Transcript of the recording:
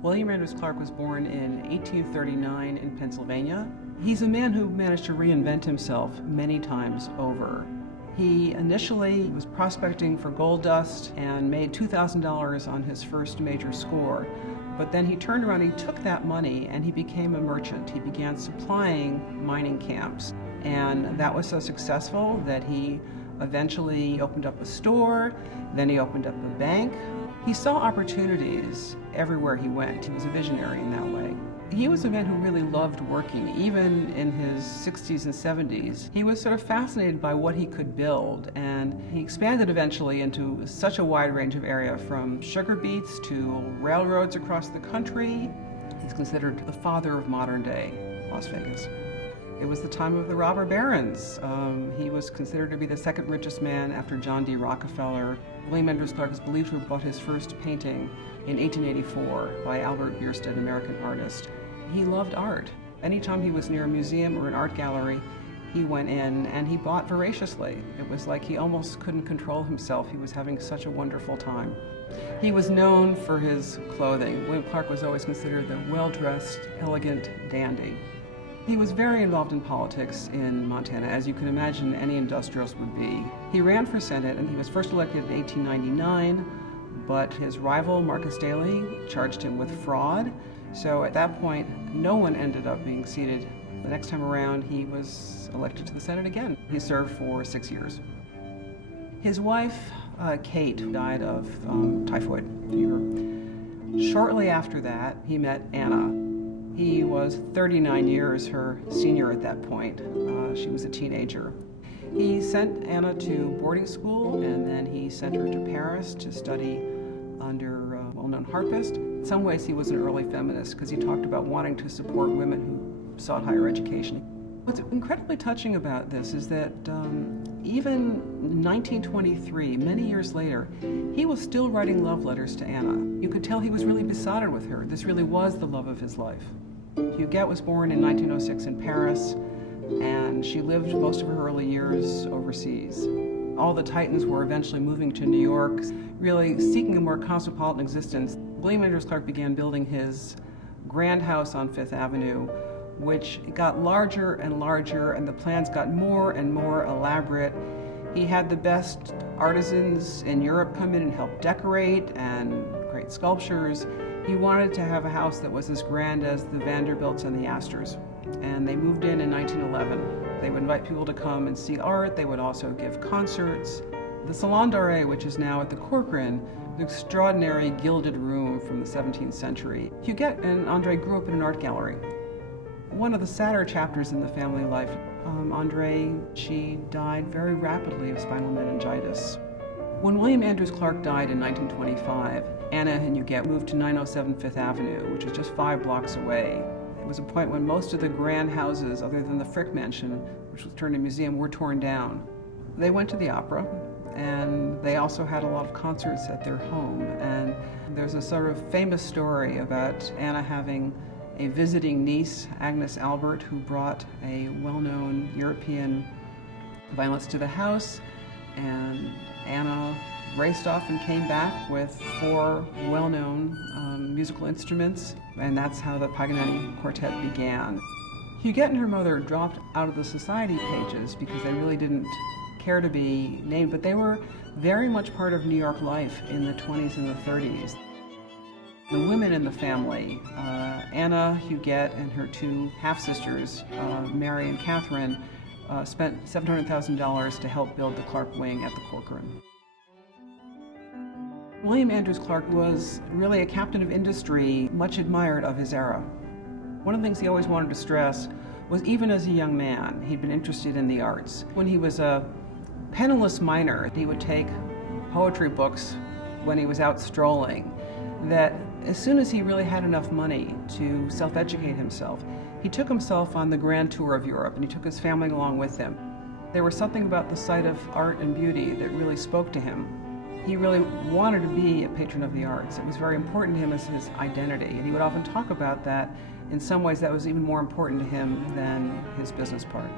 William Andrews Clark was born in 1839 in Pennsylvania. He's a man who managed to reinvent himself many times over. He initially was prospecting for gold dust and made $2,000 on his first major score. But then he turned around, he took that money and he became a merchant. He began supplying mining camps. And that was so successful that he eventually opened up a store, then he opened up a bank. He saw opportunities everywhere he went. He was a visionary in that way. He was a man who really loved working, even in his 60s and 70s. He was sort of fascinated by what he could build, and he expanded eventually into such a wide range of area, from sugar beets to railroads across the country. He's considered the father of modern day Las Vegas. It was the time of the robber barons. He was considered to be the second richest man after John D. Rockefeller. William Andrews Clark is believed to have bought his first painting in 1884 by Albert Bierstead, an American artist. He loved art. Anytime he was near a museum or an art gallery, he went in and he bought voraciously. It was like he almost couldn't control himself. He was having such a wonderful time. He was known for his clothing. William Clark was always considered the well-dressed, elegant dandy. He was very involved in politics in Montana, as you can imagine any industrialist would be. He ran for Senate and he was first elected in 1899, but his rival, Marcus Daly, charged him with fraud. So at that point, no one ended up being seated. The next time around, he was elected to the Senate again. He served for 6 years. His wife, Kate, died of typhoid fever. Shortly after that, he met Anna. He was 39 years her senior at that point. She was a teenager. He sent Anna to boarding school, and then he sent her to Paris to study under a well-known harpist. In some ways, he was an early feminist because he talked about wanting to support women who sought higher education. What's incredibly touching about this is that even in 1923, many years later, he was still writing love letters to Anna. You could tell he was really besotted with her. This really was the love of his life. Huguette was born in 1906 in Paris, and she lived most of her early years overseas. All the Titans were eventually moving to New York, really seeking a more cosmopolitan existence. William Andrews Clark began building his grand house on Fifth Avenue, which got larger and larger, and the plans got more and more elaborate. He had the best artisans in Europe come in and help decorate and create sculptures. He wanted to have a house that was as grand as the Vanderbilts and the Astors. And they moved in 1911. They would invite people to come and see art. They would also give concerts. The Salon d'Arrêt, which is now at the Corcoran, an extraordinary gilded room from the 17th century. Huguette and Andre grew up in an art gallery. One of the sadder chapters in the family life, Andre, she died very rapidly of spinal meningitis. When William Andrews Clark died in 1925, Anna and Huguette moved to 907 Fifth Avenue, which was just 5 blocks away. It was a point when most of the grand houses, other than the Frick Mansion, which was turned into a museum, were torn down. They went to the opera, and they also had a lot of concerts at their home. And there's a sort of famous story about Anna having a visiting niece, Agnes Albert, who brought a well-known European violinist to the house, and Anna raced off and came back with 4 well-known musical instruments, and that's how the Paganini Quartet began. Huguette and her mother dropped out of the society pages because they really didn't care to be named, but they were very much part of New York life in the 20s and the 30s. The women in the family, Anna, Huguette, and her 2 half-sisters, Mary and Catherine, spent $700,000 to help build the Clark wing at the Corcoran. William Andrews Clark was really a captain of industry, much admired of his era. One of the things he always wanted to stress was, even as a young man, he'd been interested in the arts. When he was a penniless miner, he would take poetry books when he was out strolling, that as soon as he really had enough money to self-educate himself, he took himself on the grand tour of Europe, and he took his family along with him. There was something about the sight of art and beauty that really spoke to him. He really wanted to be a patron of the arts. It was very important to him as his identity, and he would often talk about that. In some ways, that was even more important to him than his business part.